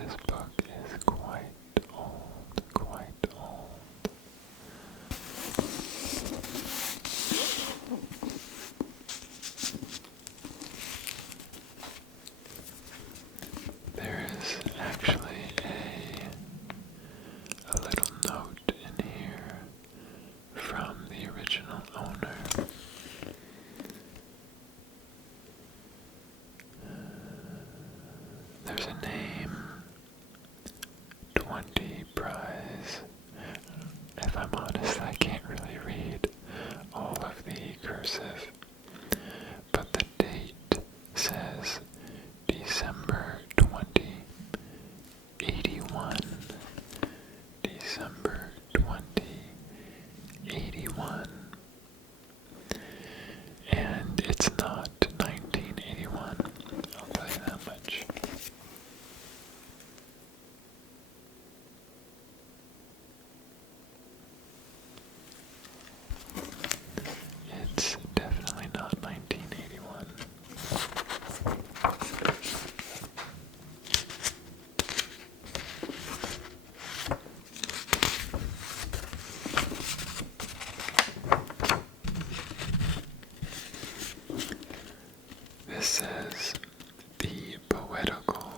This book is quite old, quite old. There is actually a little note in here from the original owner. There's a name, 20 prize. If I'm honest, I can't really read all of the cursive, but the date says December 2081. December 2081. And it's not 1981, I'll tell you that much. It's definitely not 1981. This says, the poetical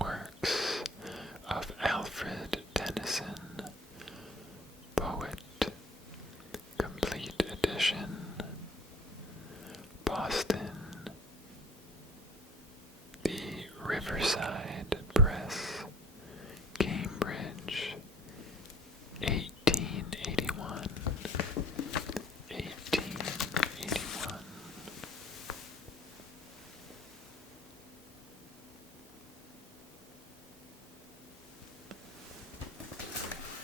works of Alfred Tennyson, poet, complete edition, Boston, the Riverside Press, Cambridge, 1881. 1881.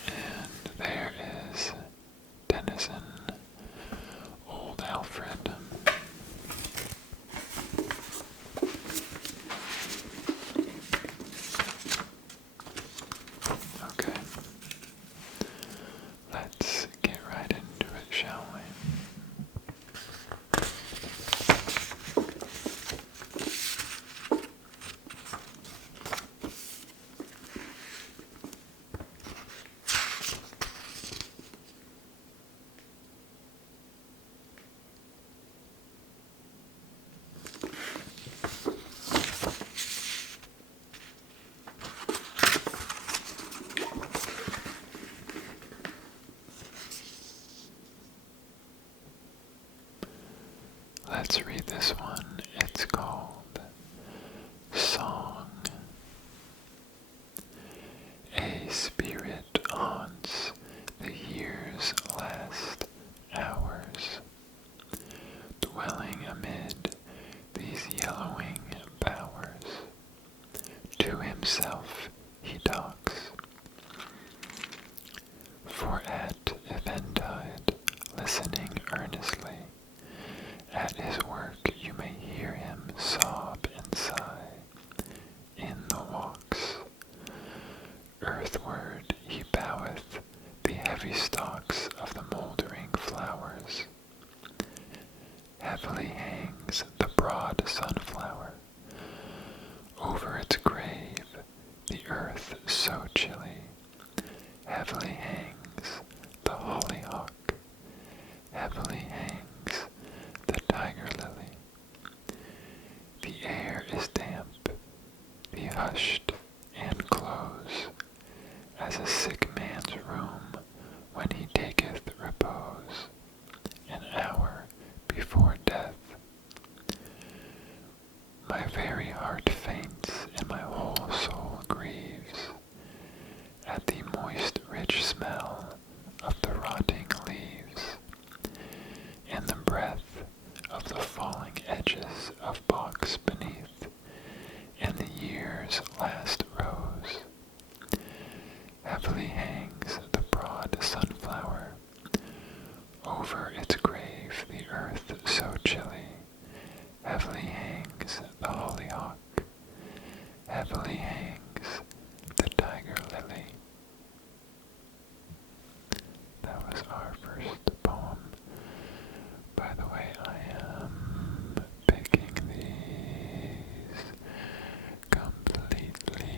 And there is Tennyson, Old Alfred. Okay, let's get right into it, shall we? Let's read this one. It's called Song. A spirit haunts the year's last hours, dwelling amid these yellowing bowers. To himself he talks, for at eventide, listening earnestly, at his work you may hear him sob and sigh. In the walks, earthward he boweth the heavy stalks of the mouldering flowers. Heavily hangs the broad sunflower. Over its grave, the earth so chilly. Heavily hangs the hollyhock. Heavily hangs the tiger lily. The air is damp, the hushed and close, as a sick man's room when he taketh repose, an hour before death. My very heart faints and my whole soul grieves at the moist rich smell of the rotting leaves, and the breath of the falling edges of box beneath, and the year's last rose. Heavily hangs the broad sunflower. Over its grave the earth so chilly. Heavily hangs the hollyhock. Heavily hangs the tiger lily. That was our first poem. By the way, I am picking these completely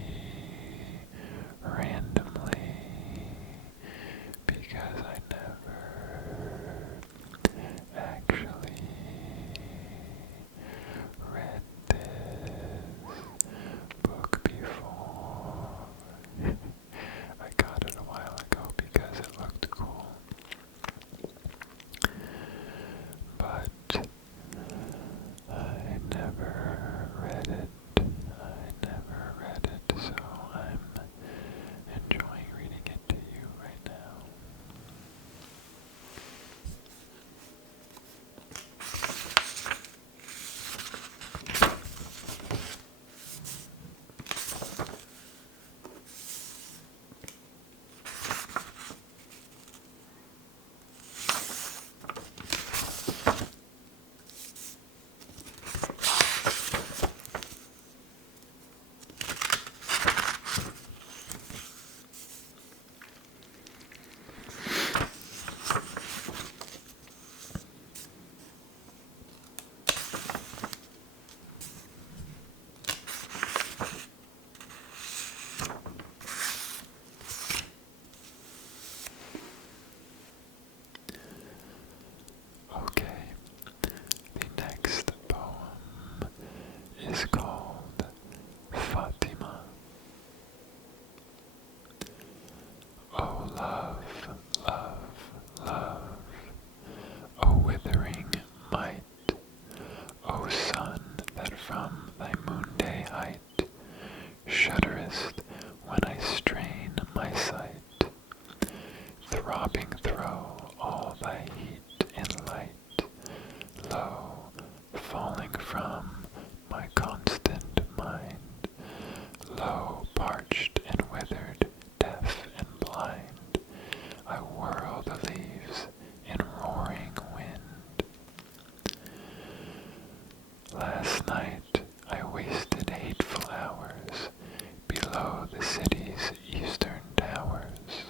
below the city's eastern towers.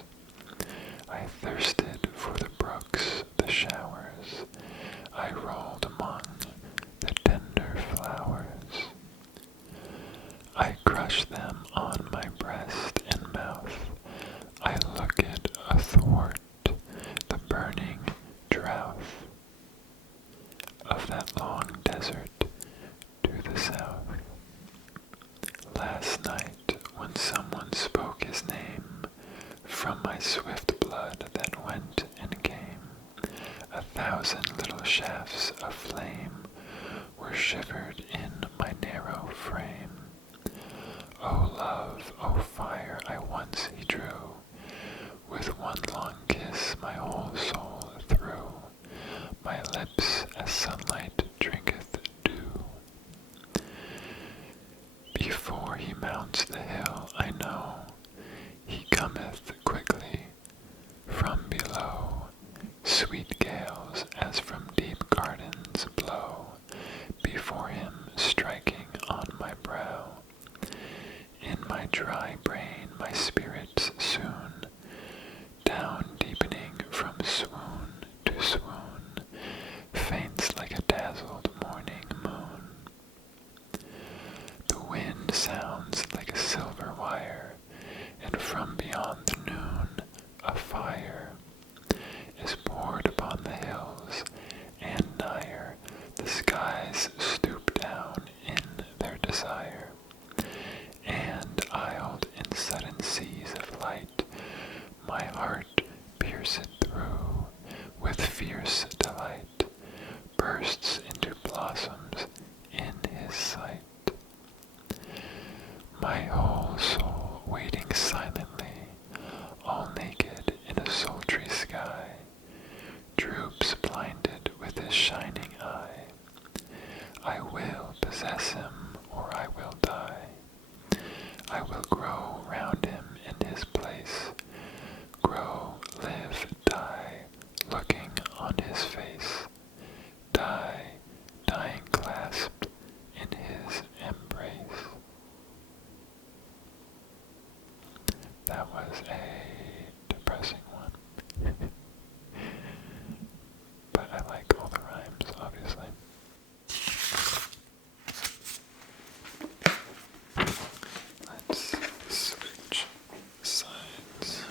I thirsted for the brooks, the showers. I rolled among the tender flowers. I crushed them on my breast and mouth. I looked athwart the burning drouth of that long desert to the south. Last night, when someone spoke his name, from my swift blood that went and came, 1,000 little shafts of flame were shivered in my narrow frame. O love, O fire I once he drew, with one long kiss my whole soul through, my lips as sunlight drinketh dew. Before he mounts the hill, I know, he cometh quickly from below. Sweet gales as from deep gardens blow, before him striking on my brow. In my dry brain my spirits soon, down deepening from swoon to swoon, faints like a dazzled morning moon. The wind sounds like a silver wire, and from beyond the noon a fire is poured upon the hills, and nigher the skies stoop down in their desire. And isled in sudden seas of light, my heart pierced through with fierce delight, bursts into blossoms in his sight. My whole soul waiting silently, all naked in a sultry sky, droops blinded with his shining eye. I will possess him, or I will die. I will grow round him in his place, grow, live, die, looking on his face, die, dying clasped in his embrace. That was a depressing one. But I like all the rhymes, obviously. Let's switch sides.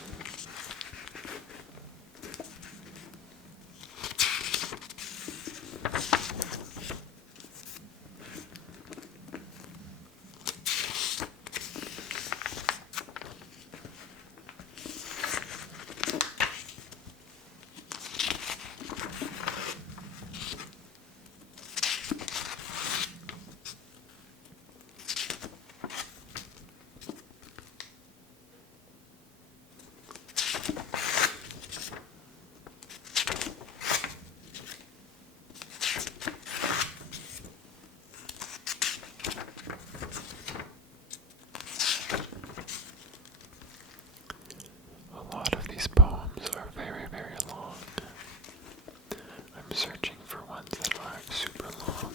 A lot of these poems are very, very long. I'm searching for ones that aren't super long.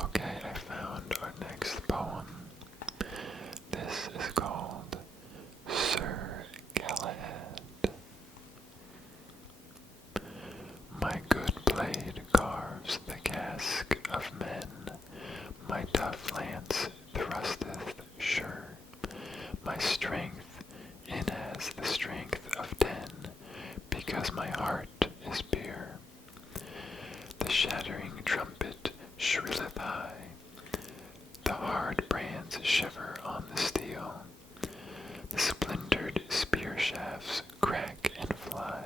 Okay, I found our next poem. This is called Sir Galahad. My good blade carves the casque of men, my tough lance thrusteth sure, my strength in as the strength of 10, because my heart is pure. The shattering trumpet shrilleth high, the hard brands shiver on the steel, the splintered spear shafts crack and fly,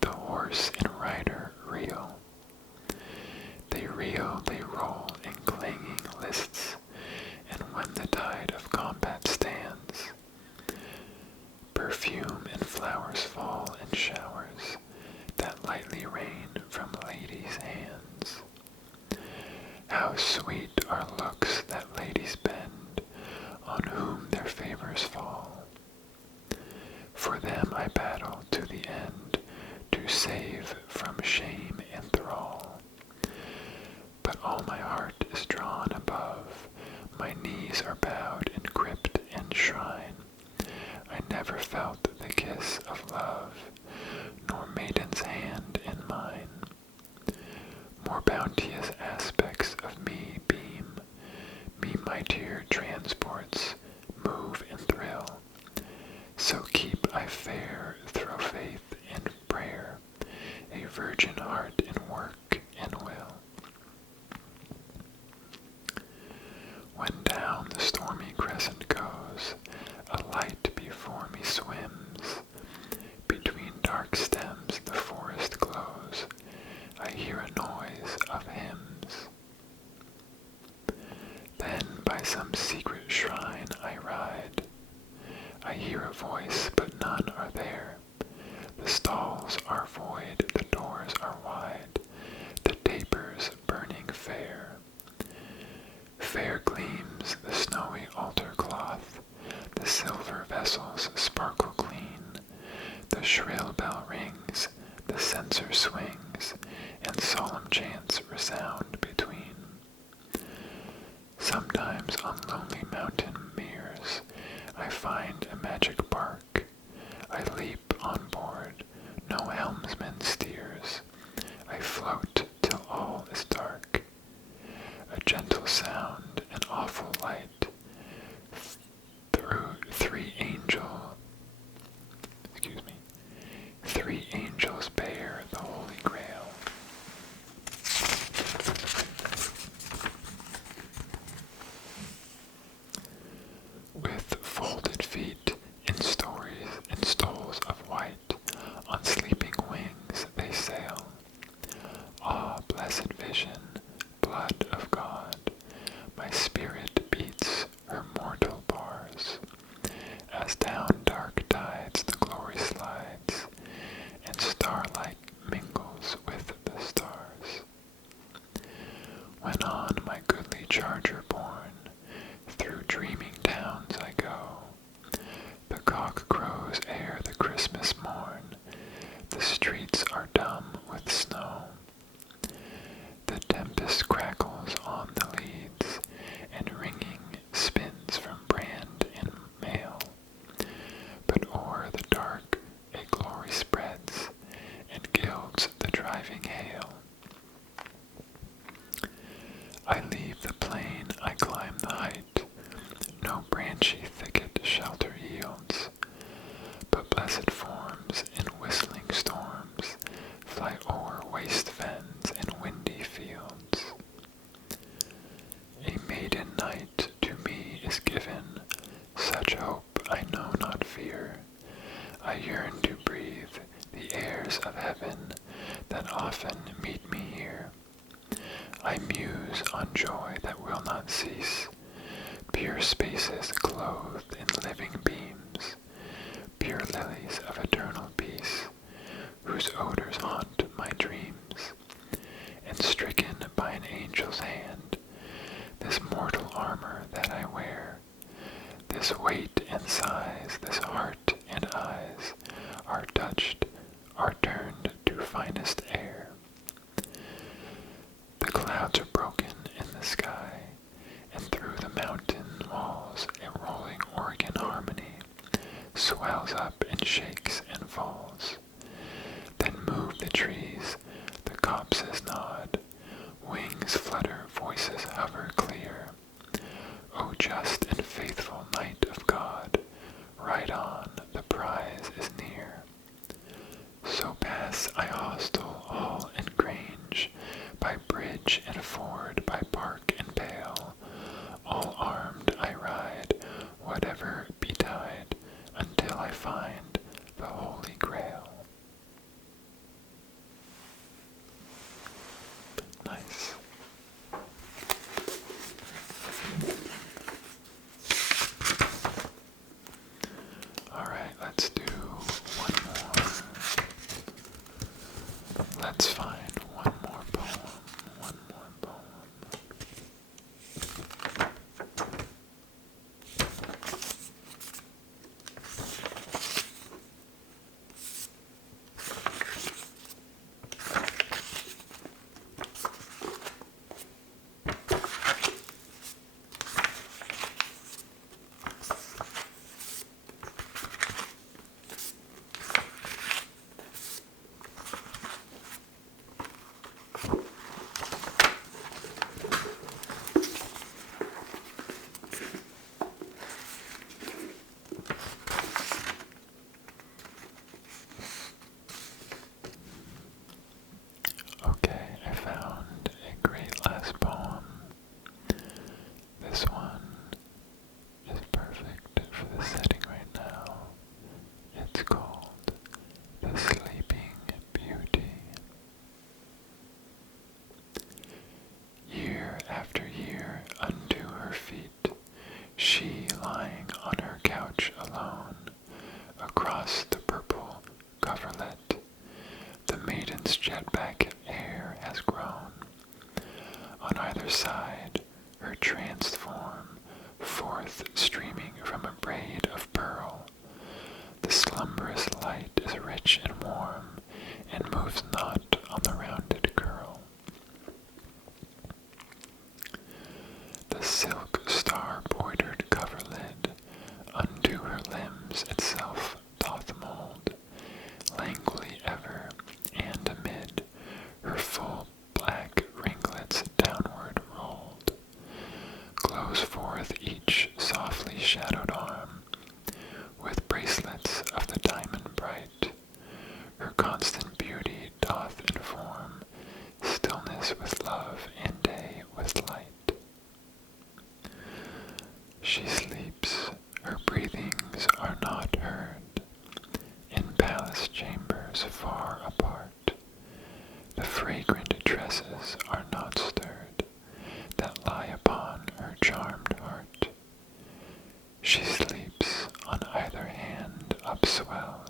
the horse and rider reel. They reel, they roll in clanging lists, and when the tide of combat stands, For them I battle to the end, to save from shame and thrall. But all my heart is drawn above, my knees are bowed in crypt and shrine. I never felt the kiss of love, nor maiden's hand in mine. More bounteous aspects of me beam, me mightier transports move and thrill. So keep I fair through faith and prayer, a virgin heart in work and will. When down the stormy crescent goes, a light before me swims. Between dark stems the forest glows, I hear a noise of hymns. Then by some secret shrine I ride. I hear a voice, but none are there. The stalls are void, the doors are wide, the tapers burning fair. Fair gleams the snowy altar cloth, the silver vessels sparkle clean, the shrill bell rings, the censer swings, and solemn chants resound between. Sometimes on lonely mountain meres I find a magic bark. I leap on board, no helmsman steers. I float till all is dark. A gentle sound, an awful light, through three angels bear the Holy Grail. With folded feet in stoles of white, on sleeping wings they sail. Ah, blessed vision, blood of God, my spirit beats her mortal bars. As down dark tides the glory slides, and starlight mingles with the stars. When on my goodly charger borne, through dreaming towns I go, the cock crows ere the Christmas morn, the streets are dumb with snow. The tempest crackles on the leads, and ringing spins from brand and mail. But o'er the dark a glory spreads, and gilds the driving hail. I leave the plain, I climb the height, no branchy thicket shelter yields, but blessed forms in whistling storms fly o'er waste fens and windy fields. A maiden night to me is given, such hope I know not fear. I yearn to breathe the airs of heaven that often meet me here. I muse on joy that will not cease, pure spaces clothed in living beams, pure lilies of eternal peace, whose odors haunt my dreams. And stricken by an angel's hand, this mortal armor that I wear, this weight and size, this heart and eyes, are touched, are turned to finest air. The clouds are broken in the sky, and through the mountain walls a rolling organ harmony swells up and shakes and falls. Then move the trees, the copses nod, wings flutter, voices hover clear. O just and faithful knight of God, ride on, the prize is near. So pass I hostel, hall and grange, by bridge and ford, by park and pale. All armed I ride, whatever betide, until I find the Holy Grail. Nice. Alright, let's do one more. Let's find one more poem. One more poem. across the purple coverlet. The maiden's jet-black hair has grown. On either side, her tranced form, forth streaming from a braid of pearl. The slumberous light is rich and warm, and moves not on the rounded curl. The silk star-bordered coverlid unto her limbs itself doth mold, languidly ever, and amid her full black ringlets downward rolled, glows forth each softly shadowed arm, with bracelets of the diamond bright. Her constant beauty doth inform stillness with love and day with light. She sleeps, her breathings are not heard, in palace chambers far apart. The fragrant tresses are not stirred, that lie upon her charmed heart. She sleeps on either hand upswell,